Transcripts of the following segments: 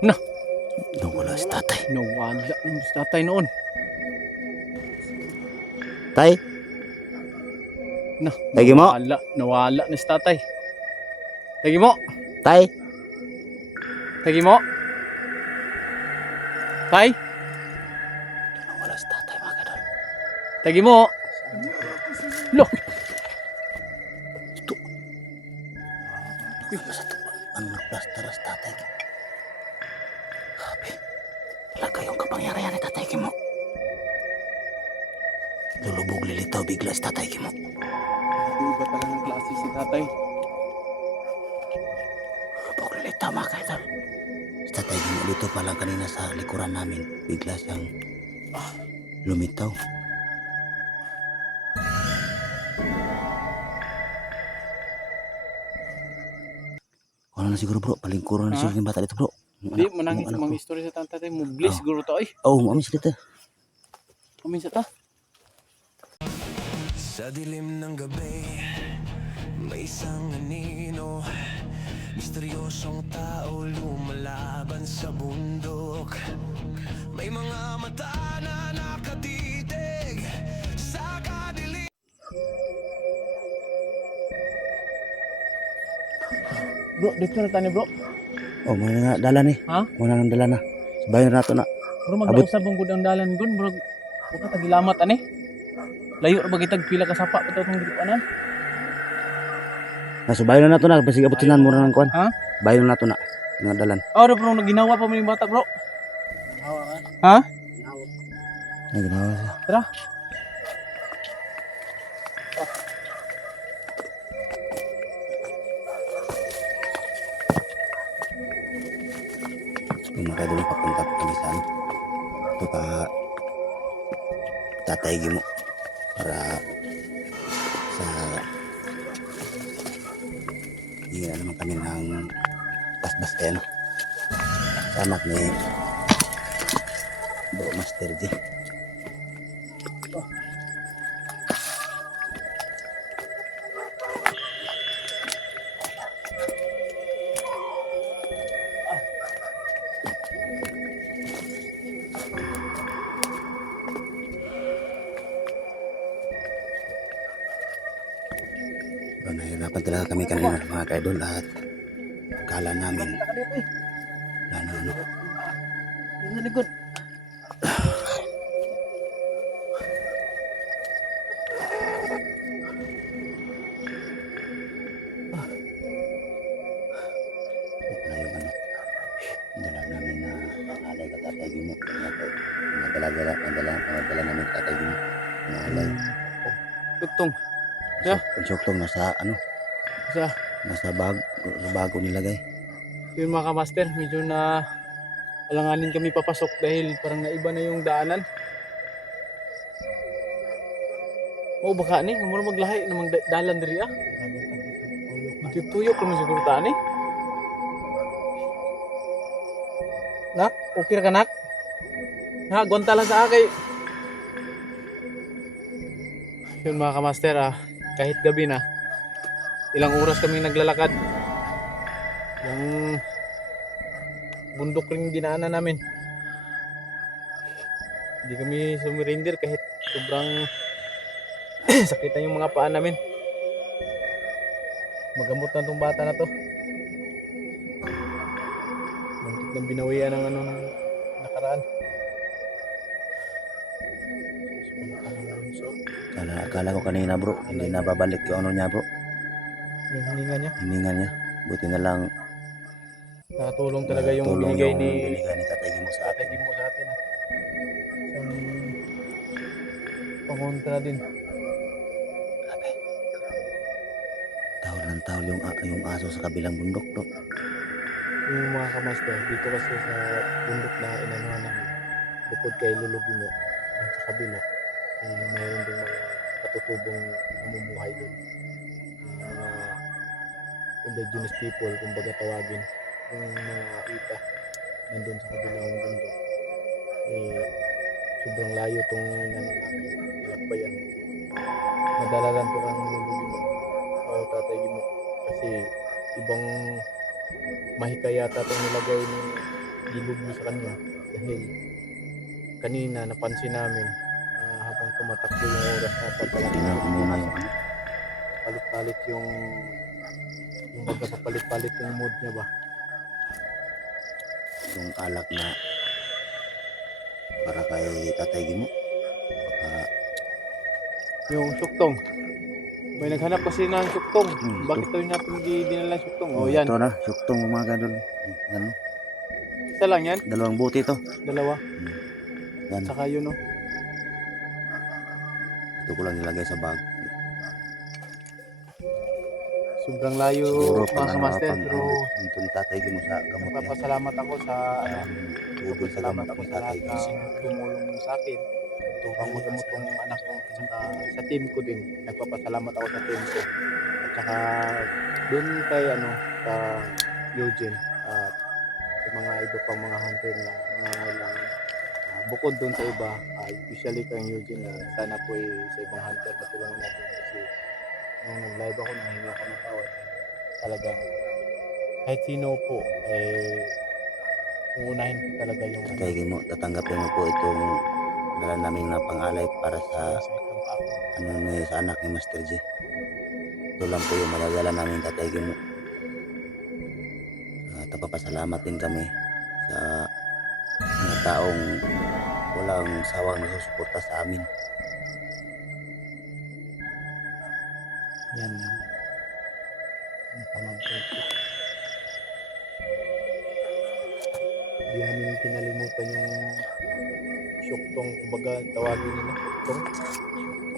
Na, Nawala si tatay. nawala ng tatay noon. Tay, Na, Tagi mo. nawala na si tatay. Tagi mo, tay. tagi mo. Tay, Nawala si tatay mga kadol. tagi mo. Look, Ang nagplaster si tatay. Sabi, talaga yung kapangyarihan ni tatay Kimo. Lulubog lilitaw bigla si tatay Kimo. iba talagang klase si tatay. Lulubog lilitaw mga kadol. Si tatay Kimo dito pa lang kanina sa likuran namin. Bigla siyang lumitaw. Ano na siguro bro, palingkuran na Ha? siguro yung bata dito bro. Di, manangis Yung anak mang ko. istorya sa tatay mo. Bless, guro to ay. Oh, maamis dito. Amin sa ta. Sa dilim ng gabi, may isang anino, misteryosong tao lumalaban sa bundok. May mga mata na nakatitig sa kadilim. Bro, dito na tayo bro. Oh, muna nga dala ni. Ha? Muna nga dala na. Sabayan na nato na. Bro, Abot. maglausab ang gudang dalan gun. Bro, buka tagilamat ani. Layo ra bagitag pila ka sapa pa tong gipanan. Nasubayan na nato na. Basig abotinan muna ng kuan. Ha? Bayan na nato na. Nga dalan. Oh, bro, naginawa pa man yung bata, bro. Ha? Ay, ginawa siya. Tara. Yung mga kadulong papunta pa kami sa ano. Ito ka tatay Gimo. Para sa hindi na naman kami ng basbas kayo no. Sa anak ni Bro Master G. So, nahirapan talaga kami kanina mga kaidol at kala namin na ano. Sa likod. Na yung ano, dala namin na alay ka tatay Gimo. Dala namin ka tatay Gimo. Na alay. Tuktong. Yeah. Konsuktong nasa ano, Sa nasa bago nilagay. yun mga kamaster, medyo na alanganin kami papasok dahil parang naiba na yung daanan. O baka ni, mura maglahi namang dalan diri ah. Tuyok naman siguro taan eh. Nak, okay ra ka nak? Ha, gonta lang sa akay. Yun mga kamaster kahit gabi na, ilang oras kami naglalakad. Yung bundok rin dinaanan namin. Hindi kami sumirinder kahit sobrang sakit na yung mga paa namin. Magamot na tong bata na to. Muntik na binawian ng ano ng nakaraan. Akala ko kanina bro, hindi na babalik yung ano niya bro. Yung hininga niya, Hininga niya. Buti na lang nakatulong talaga yung tulong binigay yung ni binigay ni tatay Gimo sa Tatay atin. Gimo sa atin. Isang pangontra din. Grabe. Tahol ng tahol yung aso sa kabilang bundok bro. Yung mga kamaster, dito kasi sa bundok na inanuhan namin, bukod kay Lulugi mo, yung sa kabila, mayroon din mga katutubong namumuhay din. Yung mga indigenous people, kumbaga tawagin, yung mga ita, nandun sa kabilang bundok. Sobrang layo tong ano namin, ilakbayan. Madalalan to kang Lulugi mo, o Tatay Gimo, kasi ibang mahika yata itong nilagay ni ilublo sa kanya. Dahil kanina napansin namin habang tumatakbo yung oras na Tingnan ko muna yung ano. palit-palit yung baga papalit-palit yung mood niya ba. Yung alak na para kay Tatay Gimo. Baka Yung suktong. May naghanap kasi ng suktong. ito. Bakit tayo natin dinala yung suktong? Oh, yan. Ito na, syuktong mga gadol. Ano, Isa lang yan. dalawang buti to. Dalawa. Yan, Saka yun, oh. ito ko lang nilagay sa bag. Sobrang layo Siguro mga pag ano, kamaster. pag Pero ito ni Tatay Gimo sa gamot niya. nagpapasalamat ako sa Tubig sa salamat gamot ako ni sa Tatay lahat Gimo. na tumulong sa akin. Upang magamot tong anak ko. At saka sa team ko din. Nagpapasalamat ako sa team ko. At saka dun kay sa Eugene. At sa mga iba pang mga hunter na nangangailangan. Bukod dun sa iba, especially kay Eugene na sana po sa ibang hunter na tulungan natin kasi nung nag-live ako nahinga ko ng tawad. Talagang kahit sino po uunahin ko talaga yung Tatay Gimo, tatanggapin mo po itong dala namin na pang-alay para sa sakit ng paa ko. sa anak ni Master G. Ito lang po yung madadala namin, Tatay Gimo. Tapapasalamat din kami sa mga taong walang sawang nasusuporta sa amin. Yan yan. Ang pamagpapit. Hindi namin kinalimutan yung syuktong, kumbaga tawagin nila syuktong.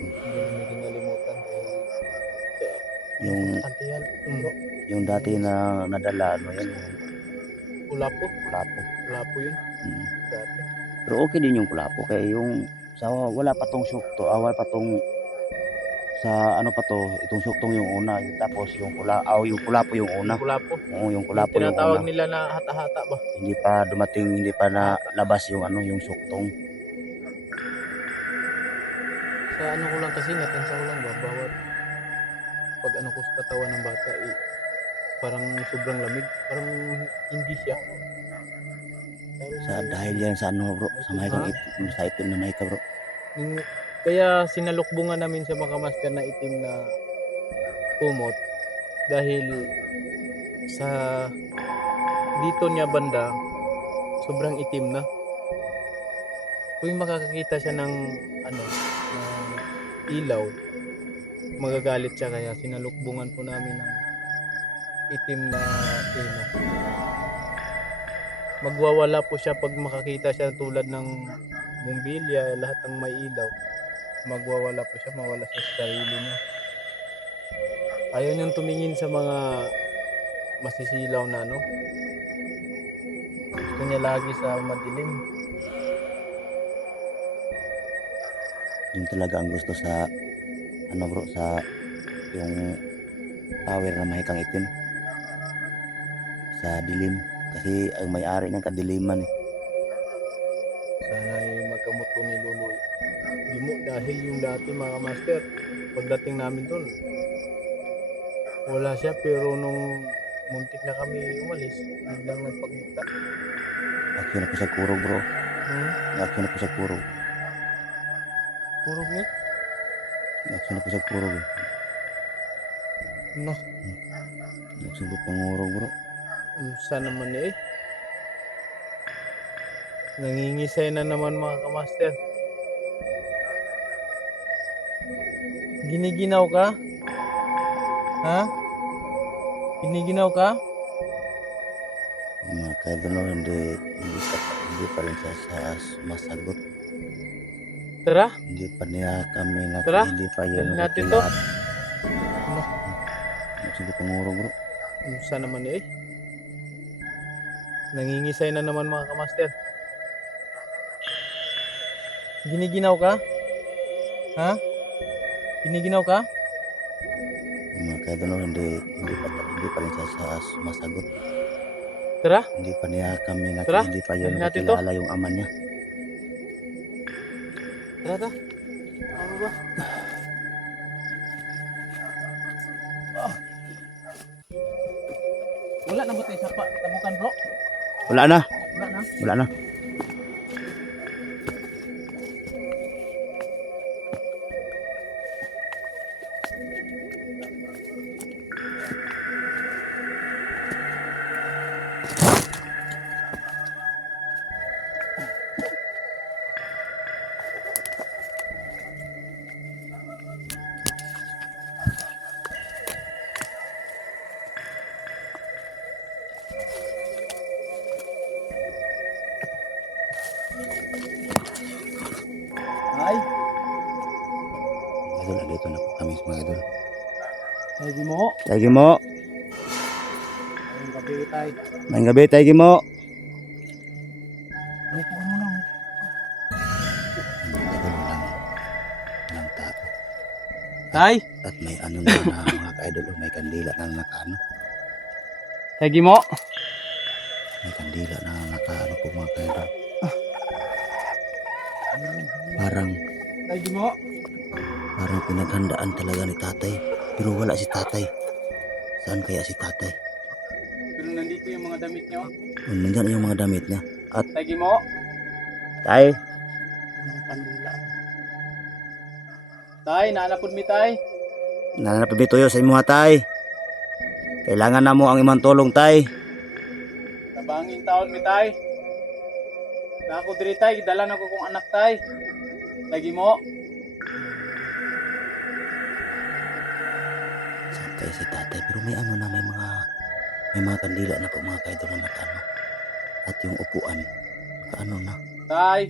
Hindi namin kinalimutan dahil Yung antiyan, yung dati na nadala, ano yan, yung kulapo. kulapo. Kulapo yun Mm. dati. Pero okay din yung kulapo kaya yung sa wala pa tong syukto, wala pa tong sa ano pa to, itong syuktong yung una, tapos yung yung kulapo yung una. Yung kulapo. Oo, yung kulapo yung Tinatawag una. nila na hata-hata ba? Hindi pa dumating, hindi pa na labas yung yung syuktong. Sa ko lang kasi natansa ko lang ba bawat pag ko sa katawan ng bata parang sobrang lamig, parang hindi siya. Dahil yan sa bro, sa mahikang itim, sa itim na mahika bro. Kaya sinalukbungan namin sa mga master na itim na kumot dahil sa dito niya banda sobrang itim na. Kung makakakita siya ng ng ilaw, magagalit siya, kaya sinalukbungan po namin ng itim na ino. Magwawala po siya pag makakita siya tulad ng bumbilya, lahat ng may ilaw. Magwawala po siya, mawala sa sarili niya. Ayaw niyang tumingin sa mga masisilaw na Gusto niya lagi sa madilim. Yun talaga ang gusto sa bro, sa yung power na mahikang itim sa dilim, kasi ang may-ari ng kadiliman Sana magamot po ni Luloy. Dahil yung dati mga master, pagdating namin doon, wala siya, pero nung muntik na kami umalis, biglang nagpagmukta. Action ako sa kurog bro. Action ako sa kurog. Kurog niya? Action ako sa kurog No. Action ko pangurog bro. Sana naman nangingisay na naman mga kamaster. Giniginaw ka? Ha? Giniginaw ka? Mga kaidolo, hindi pa rin siya masagot. Tara. Hindi pa niya kami Tara, hindi pa yan dali natin to. nakikilaat. Action ko pangurog bro. Sana naman nangingisay na naman mga kamaster. Giniginaw ka? Ha? Giniginaw ka? Mga kaidolo, hindi pa rin siya masagot. Tara. Hindi pa niya kami Tara, hindi pa yan dali natin to. nakilala yung ama niya. Tara. Ano ba? Wala na ba tayo sa tabukan bro? Wala na. Wala na. Ay, Idol, andito na po kami mga idol. lagi mo. Tay Gimo. Ayun gabi tayo. Maayong gabi, Tay Gimo. Ay, ano lang. Idol, walang tao. Tay, At may ano na, mga ka-idol, may kandila na nakaano. lagi mo. May kandila na nakaano po mga ka-idol. Parang Lagi mo. pinaghandaan talaga ni tatay. Pero wala si tatay. Saan kaya si tatay? Pero nandito yung mga damit niyo. Nandyan yung mga damit niya. At Lagi mo. tay, Kandila. Tay, naanapod mi tay. nanapabituyo sa imuha tay. Kailangan na mo ang imong tulong tay. Tabangin taon mi tay. Nako diri tay, gidala na ko kong anak tay. Lagi mo. Saan kaya si tatay? Pero may ano na, may mga kandila na po mga ka-idol na nakaano. At yung upuan, nakaano na. Tay.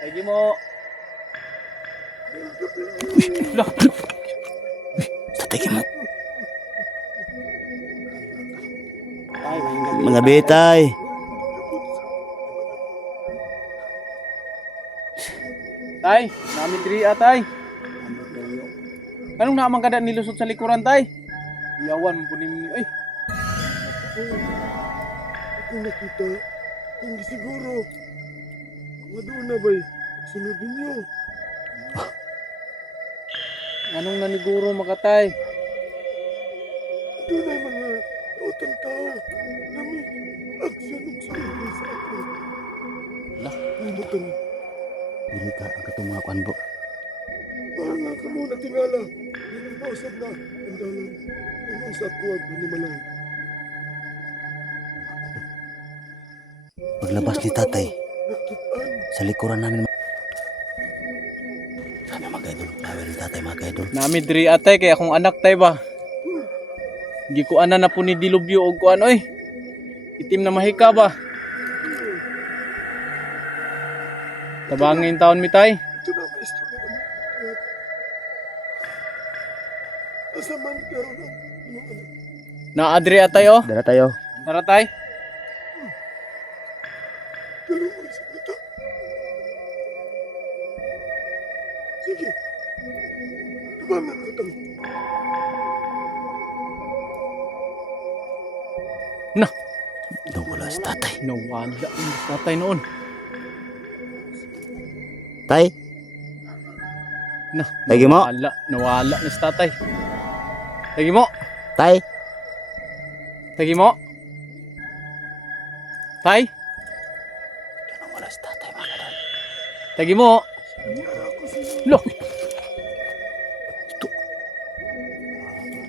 Lagi mo. Tatay Gimo. Tay, may gabi. Mga bitay. Tay, nami diri atay. Anong naman kada nilusot sa likuran tay? Iyawan mo kunin ni ay. Ako nakita, hindi siguro. Kung doon na ba'y sunod ninyo? Anong naniguro makatay? Doon ay mga otang tao na may aksyon ng sunod sa ako. Lah. Ay, butang, Dili ka ang katong mga kwan po. mga ka muna tingala. Yan ang bausap na. Ang dalan. Ang sa kuwag ni Malay. Paglabas ni tatay, Nakitaan. sa likuran namin. Sana mga ka-idol, power ni tatay mga ka-idol. Nami diri atay kay akong anak tay ba. Gi ko ana na po ni dilubyo og kuan oy. Itim na mahika ba? Tabangin taon mi tay. Ito na may istorya kami. Asa man karoon ang iyong anak. Naadri atay oh. Dara tayo. Tara tay. Kaluoy sa mata. Sige. Tabangan ko tang. Nawala si tatay. Nawala ang tatay noon. Tay, Na, Lagi mo? Nawala ni si tatay. Lagi mo. tay. Lagi mo. Tay. Nawala si tatay mga ka-idol. Lagi mo. Lo.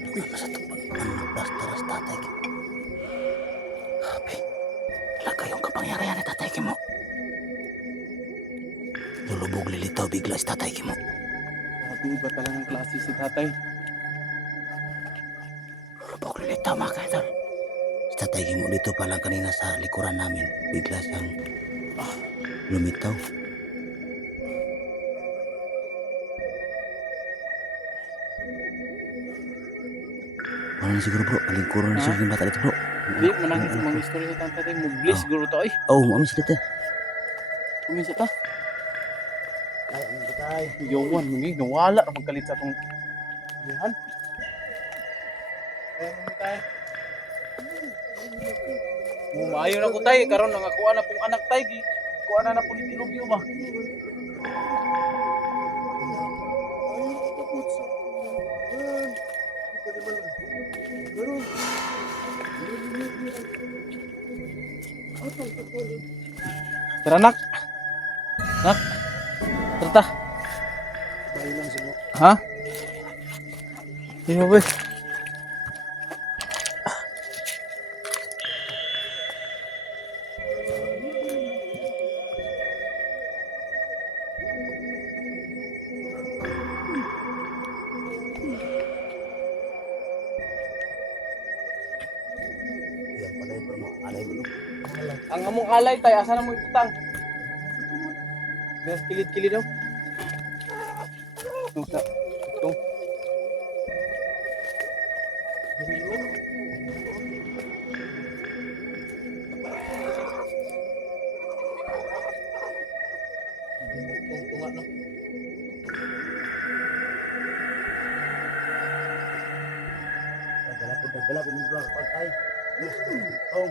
Uy, sa tupag. Ang nagplastara si tatay. Grabe. Laga yung kapangyarihan ni tatay Gimo. Lulubog lilitaw bigla si tatay Gimo. Grabe iba talagang klase si tatay. Lulubog lilitaw mga ka-idol. Si tatay Gimo dito pa lang kanina sa likuran namin. Bigla siyang lumitaw. Ano na siguro bro, palingkuran na Ha? siguro yung bata dito bro. Di manangit sa mga istorya sa tatay mo. Bliss guro to ay. Oo, maamis dito. Kuminsa ta. Ay, ang batay. Yawan mo ni nawala ra pagkalit sa tong yan. Ayan mo tay. Maayo na ko tay karon nangakuha na pong anak tay gi. Kuha na po ni Tilugyo ba. Ayaw kapot sa kuwan. Hindi pa di Malay. Pero, Atang katalan. Tara nak. Nak. Tara ta. Bahay lang sila. Ha? Hindi mo ba? Yan pala yung mga alay mo. Ang among alay tay, asa na mo ibutang? Mas kilid-kilid daw. Ito sa ito. Tunga no. Dagala po ng vlog pagkay. Oh.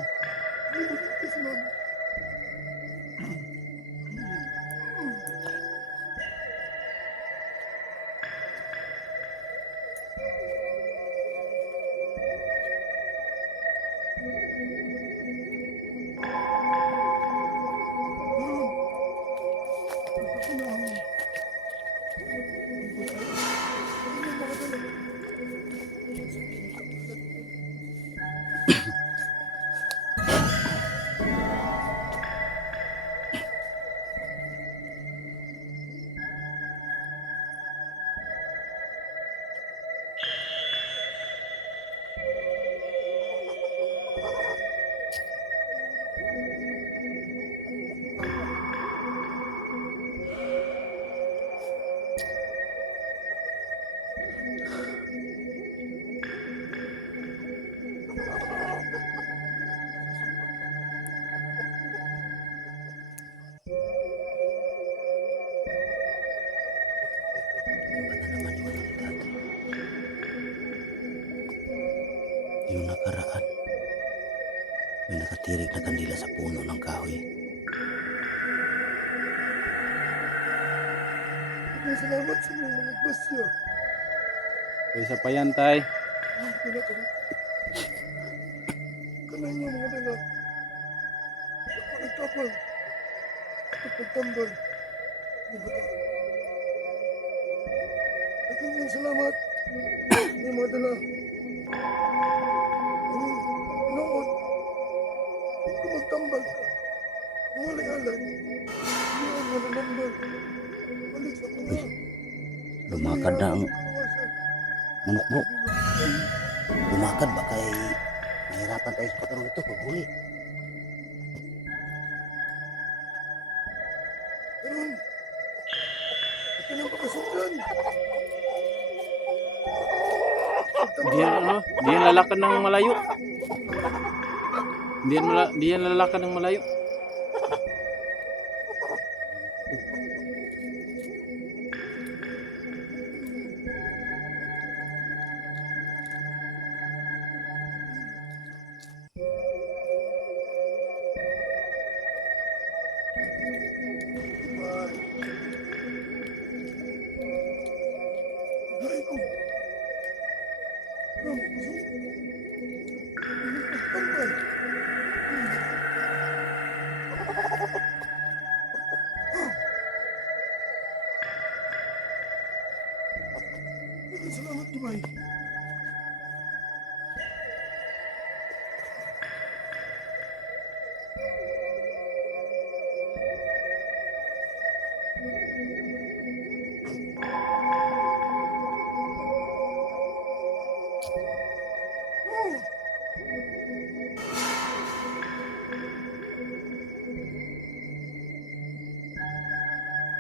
Yung nakaraan, may nakatirik na kandila sa puno ng kahoy. Salamat sa mga basya. Isa pa yan tay. Kanan niyo mga dala. Ako nagtapang. Pagtambal. Daghang salamat. Yung mga dala. Noon, kung magtambal ka, walay-alay, hindi ang mananambal. Balik sa mga. Lumakad na ang manok bro. Lumakad ba kay nahirapan tayo sa patarong ito paghuli. Ganun. Ito nang pakasundan. Di yan ano, di yan lalakad ng malayo. Di yan lalakad ng malayo. Dahil ko. Ram, kusog. Pagtambal. Salamat, Dubai.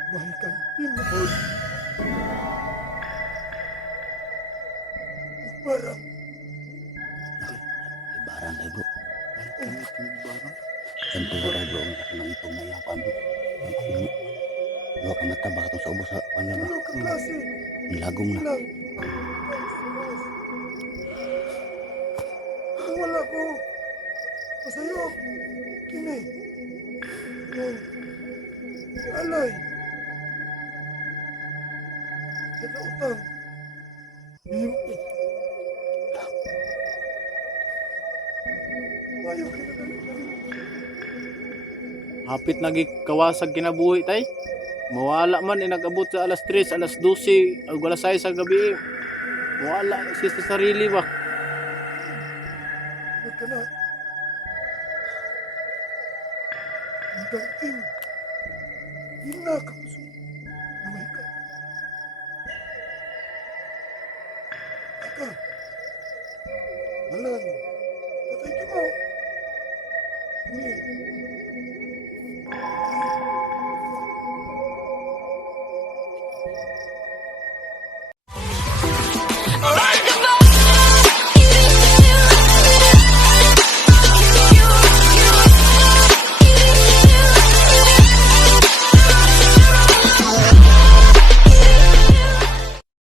Bahikan din ako. Barang. Barang tayo bro. Barang. Ganito ba tayo bro? Ang laki ng itong may yapan bro. Yung dua ka mata baka itong sa ubos sa ano ba? Ano ka klase? Nilagom na. Lang. Kung wala ko, masayo. Kini. Yung alay. Sa utang. Himpo. Ayaw kinagaling. Hapit nagi kawasag kinabuhi tay. Mawala man nag-abot sa alas 3, alas 12, ug alas 6 sa gabi. Mawala siya sa sarili ba? Huwag ka na. Ang dating. Hinakapuso na may ka. Aka. Malan. Patay ka mo. Hindi.